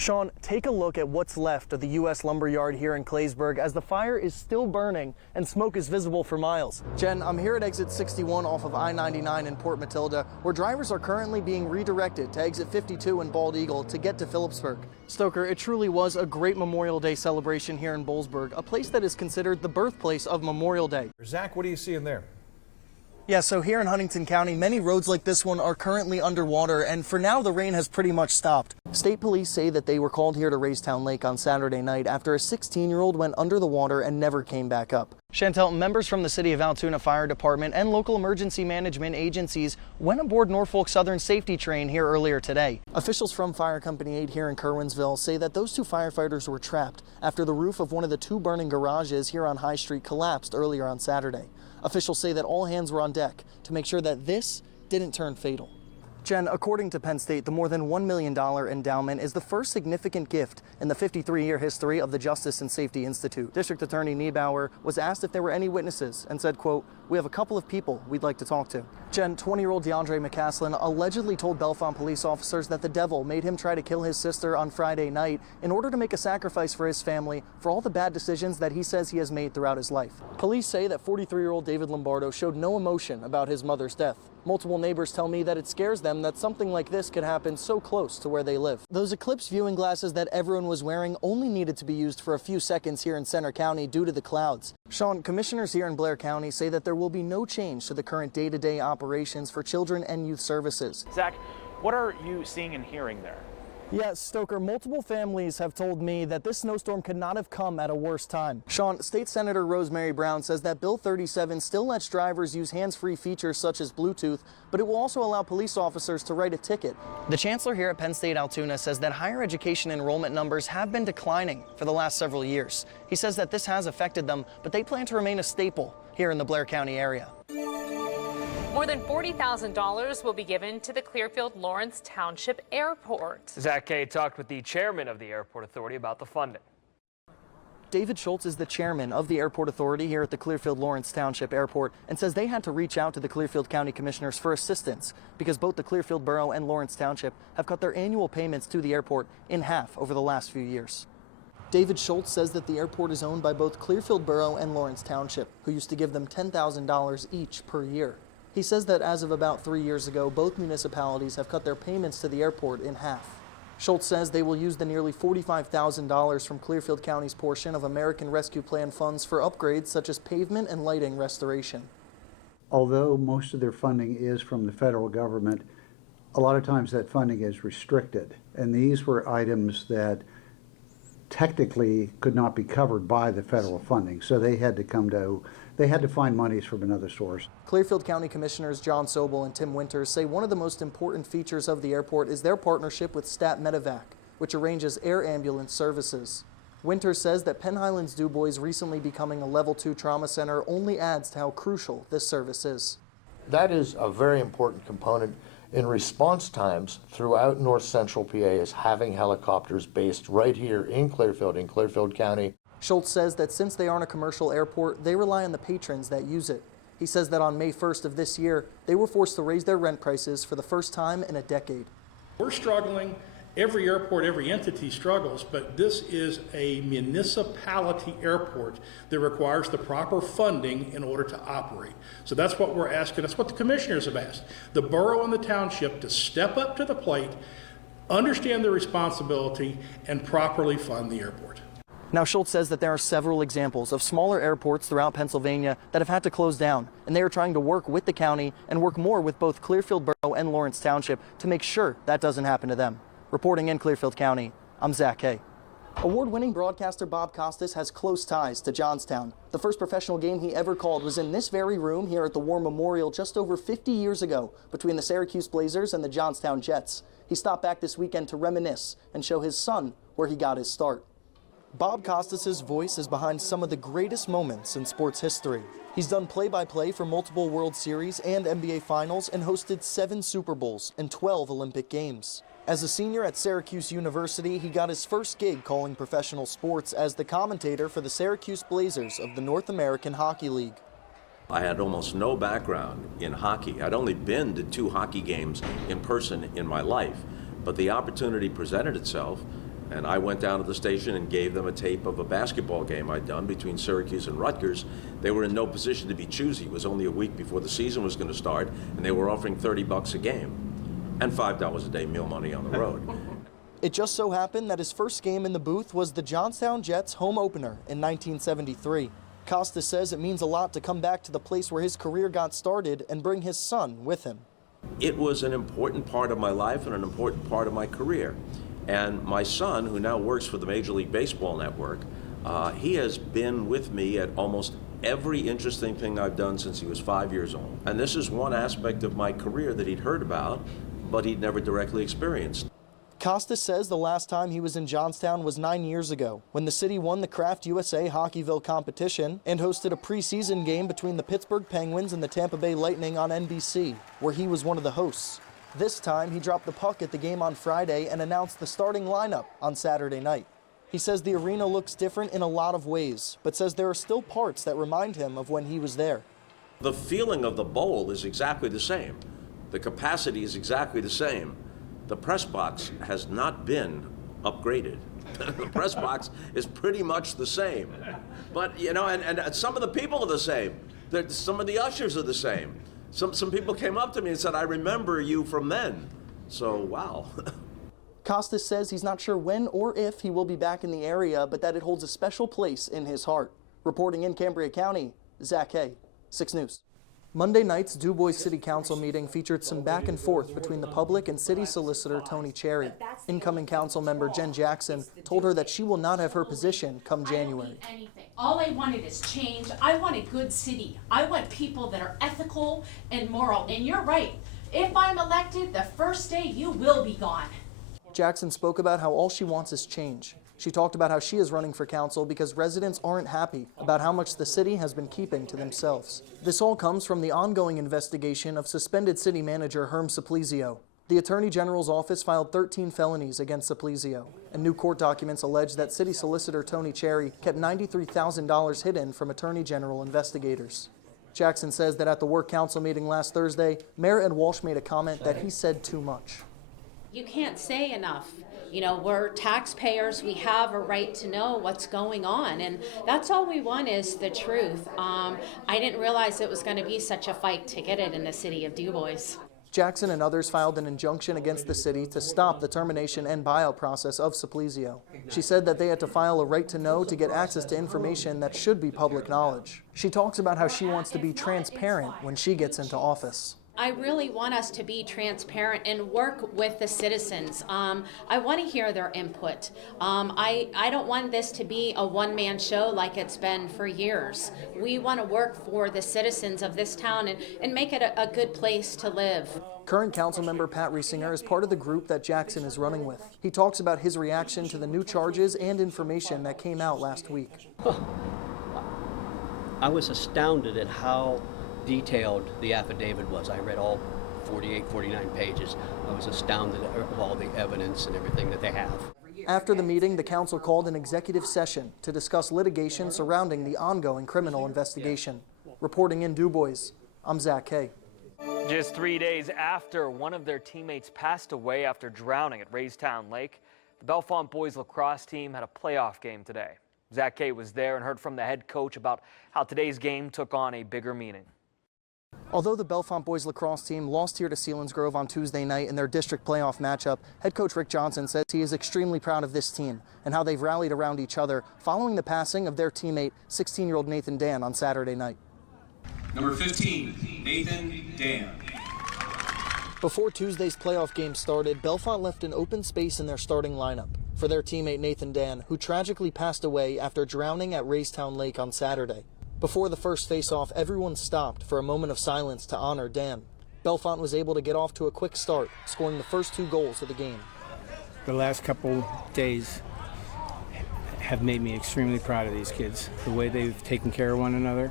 Sean, take a look at what's left of the U.S. lumberyard here in Claysburg as the fire is still burning and smoke is visible for miles. Jen, I'm here at exit 61 off of I-99 in Port Matilda, where drivers are currently being redirected to exit 52 in Bald Eagle to get to Phillipsburg. Stoker, it truly was a great Memorial Day celebration here in Boalsburg, a place that is considered the birthplace of Memorial Day. Zach, what are you seeing there? Yeah, so here in Huntington County, many roads like this one are currently underwater, and for now the rain has pretty much stopped. State police say that they were called here to Raystown Lake on Saturday night after a 16-year-old went under the water and never came back up. Chantel, members from the City of Altoona Fire Department and local emergency management agencies went aboard Norfolk Southern Safety Train here earlier today. Officials from Fire Company 8 here in Kerwinsville say that those two firefighters were trapped after the roof of one of the two burning garages here on High Street collapsed earlier on Saturday. Officials say that all hands were on deck to make sure that this didn't turn fatal. Jen, according to Penn State, the more than $1 million endowment is the first significant gift in the 53-year history of the Justice and Safety Institute. District Attorney Niebauer was asked if there were any witnesses and said, quote, "We have a couple of people we'd like to talk to." Jen, 20-year-old DeAndre McCaslin allegedly told Bellefonte police officers that the devil made him try to kill his sister on Friday night in order to make a sacrifice for his family for all the bad decisions that he says he has made throughout his life. Police say that 43-year-old David Lombardo showed no emotion about his mother's death. Multiple neighbors tell me that it scares them that something like this could happen so close to where they live. Those Eclipse viewing glasses that everyone was wearing only needed to be used for a few seconds here in Center County due to the clouds. Sean, commissioners here in Blair County say that there will be no change to the current day-to-day operations for children and youth services. Zach, what are you seeing and hearing there? Yes, Stoker, multiple families have told me that this snowstorm could not have come at a worse time. Sean, State Senator Rosemary Brown says that Bill 37 still lets drivers use hands-free features such as Bluetooth, but it will also allow police officers to write a ticket. The chancellor here at Penn State Altoona says that higher education enrollment numbers have been declining for the last several years. He says that this has affected them, but they plan to remain a staple here in the Blair County area. More than $40,000 will be given to the Clearfield-Lawrence Township Airport. Zac Kaye talked with the chairman of the Airport Authority about the funding. David Schultz is the chairman of the Airport Authority here at the Clearfield-Lawrence Township Airport and says they had to reach out to the Clearfield County Commissioners for assistance because both the Clearfield Borough and Lawrence Township have cut their annual payments to the airport in half over the last few years. David Schultz says that the airport is owned by both Clearfield Borough and Lawrence Township, who used to give them $10,000 each per year. He says that as of about 3 years ago, both municipalities have cut their payments to the airport in half. Schultz says they will use the nearly $45,000 from Clearfield County's portion of American Rescue Plan funds for upgrades such as pavement and lighting restoration. Although most of their funding is from the federal government, a lot of times that funding is restricted. And these were items that technically could not be covered by the federal funding. So they had to find monies from another source. Clearfield County Commissioners John Sobel and Tim Winters say one of the most important features of the airport is their partnership with Stat Medevac, which arranges air ambulance services. Winters says that Penn Highlands Dubois recently becoming a Level 2 trauma center only adds to how crucial this service is. That is a very important component in response times throughout North Central PA is having helicopters based right here in Clearfield County. Schultz says that since they aren't a commercial airport, they rely on the patrons that use it. He says that on May 1st of this year, they were forced to raise their rent prices for the first time in a decade. We're struggling. Every airport, every entity struggles, but this is a municipality airport that requires the proper funding in order to operate. So that's what we're asking. That's what the commissioners have asked. The borough and the township to step up to the plate, understand their responsibility, and properly fund the airport. Now, Schultz says that there are several examples of smaller airports throughout Pennsylvania that have had to close down, and they are trying to work with the county and work more with both Clearfield Borough and Lawrence Township to make sure that doesn't happen to them. Reporting in Clearfield County, I'm Zac Kaye. Award-winning broadcaster Bob Costas has close ties to Johnstown. The first professional game he ever called was in this very room here at the War Memorial just over 50 years ago between the Syracuse Blazers and the Johnstown Jets. He stopped back this weekend to reminisce and show his son where he got his start. Bob Costas' voice is behind some of the greatest moments in sports history. He's done play-by-play for multiple World Series and NBA Finals and hosted 7 Super Bowls and 12 Olympic Games. As a senior at Syracuse University, he got his first gig calling professional sports as the commentator for the Syracuse Blazers of the North American Hockey League. I had almost no background in hockey. I'd only been to 2 hockey games in person in my life, but the opportunity presented itself And I went down to the station and gave them a tape of a basketball game I'd done between Syracuse and Rutgers. They were in no position to be choosy. It was only a week before the season was going to start, and they were offering $30 a game and $5 a day meal money on the road. It just so happened that his first game in the booth was the Johnstown Jets home opener in 1973. Costas says it means a lot to come back to the place where his career got started and bring his son with him. It was an important part of my life and an important part of my career. And my son, who now works for the Major League Baseball Network, he has been with me at almost every interesting thing I've done since he was 5 years old. And this is one aspect of my career that he'd heard about, but he'd never directly experienced. Costas says the last time he was in Johnstown was 9 years ago, when the city won the Kraft USA Hockeyville competition and hosted a preseason game between the Pittsburgh Penguins and the Tampa Bay Lightning on NBC, where he was one of the hosts. This time, he dropped the puck at the game on Friday and announced the starting lineup on Saturday night. He says the arena looks different in a lot of ways, but says there are still parts that remind him of when he was there. The feeling of the bowl is exactly the same. The capacity is exactly the same. The press box has not been upgraded. The press box is pretty much the same. But, you know, and some of the people are the same. Some of the ushers are the same. Some people came up to me and said, I remember you from then. So, wow. Costas says he's not sure when or if he will be back in the area, but that it holds a special place in his heart. Reporting in Cambria County, Zac Kaye, 6 News. Monday night's Dubois City Council meeting featured some back and forth between the public and city solicitor Tony Cherry. Incoming council member Jen Jackson told her that she will not have her position come January. All I wanted is change. I want a good city. I want people that are ethical and moral. And you're right. If I'm elected, the first day you will be gone. Jackson spoke about how all she wants is change. She talked about how she is running for council because residents aren't happy about how much the city has been keeping to themselves. This all comes from the ongoing investigation of suspended city manager Herm Supplizio. The Attorney General's office filed 13 felonies against Supplizio, and new court documents allege that city solicitor Tony Cherry kept $93,000 hidden from Attorney General investigators. Jackson says that at the work council meeting last Thursday, Mayor Ed Walsh made a comment that he said too much. You can't say enough. You know, we're taxpayers. We have a right to know what's going on. And that's all we want is the truth. I didn't realize it was going to be such a fight to get it in the city of Dubois. Jackson and others filed an injunction against the city to stop the termination and buyout process of Supplizio. She said that they had to file a right to know to get access to information that should be public knowledge. She talks about how she wants to be transparent when she gets into office. I really want us to be transparent and work with the citizens. I want to hear their input. I don't want this to be a one-man show like it's been for years. We want to work for the citizens of this town and make it a good place to live. Current council member Pat Riesinger is part of the group that Jackson is running with. He talks about his reaction to the new charges and information that came out last week. I was astounded at how detailed the affidavit was. I read all 48, 49 pages. I was astounded of all the evidence and everything that they have. After the meeting, the council called an executive session to discuss litigation surrounding the ongoing criminal investigation. Reporting in Dubois, I'm Zac Kaye. Just 3 days after one of their teammates passed away after drowning at Raystown Lake, the Bellefonte boys lacrosse team had a playoff game today. Zac Kaye was there and heard from the head coach about how today's game took on a bigger meaning. Although the Bellefonte boys lacrosse team lost here to Selinsgrove on Tuesday night in their district playoff matchup, head coach Rick Johnson says he is extremely proud of this team and how they've rallied around each other following the passing of their teammate, 16-year-old Nathan Dan, on Saturday night. Number 15, Nathan Dan. Before Tuesday's playoff game started, Bellefonte left an open space in their starting lineup for their teammate Nathan Dan, who tragically passed away after drowning at Raystown Lake on Saturday. Before the first face-off, everyone stopped for a moment of silence to honor Dan. Bellefonte was able to get off to a quick start, scoring the first 2 goals of the game. The last couple days have made me extremely proud of these kids. The way they've taken care of one another,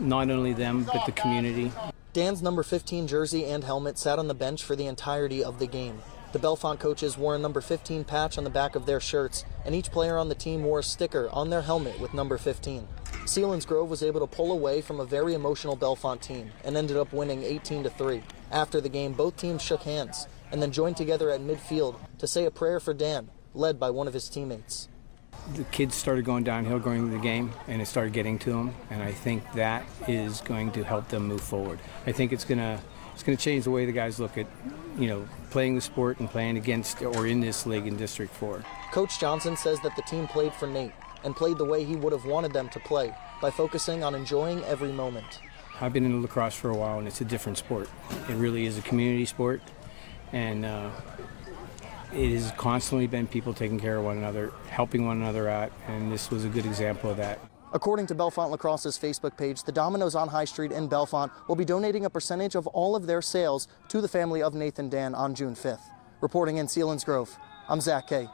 not only them, but the community. Dan's number 15 jersey and helmet sat on the bench for the entirety of the game. The Bellefonte coaches wore a number 15 patch on the back of their shirts, and each player on the team wore a sticker on their helmet with number 15. Selinsgrove was able to pull away from a very emotional Bellefonte team and ended up winning 18-3. After the game, both teams shook hands and then joined together at midfield to say a prayer for Dan led by one of his teammates. The kids started going downhill during the game, and it started getting to them, and I think that is going to help them move forward. I think it's going to change the way the guys look at, playing the sport and playing against or in this league in District 4. Coach Johnson says that the team played for Nate and played the way he would have wanted them to play, by focusing on enjoying every moment. I've been in lacrosse for a while, and it's a different sport. It really is a community sport, and it has constantly been people taking care of one another, helping one another out, and this was a good example of that. According to Bellefonte Lacrosse's Facebook page, the Domino's on High Street in Bellefonte will be donating a percentage of all of their sales to the family of Nathan Dan on June 5th. Reporting in Selinsgrove, I'm Zac Kaye.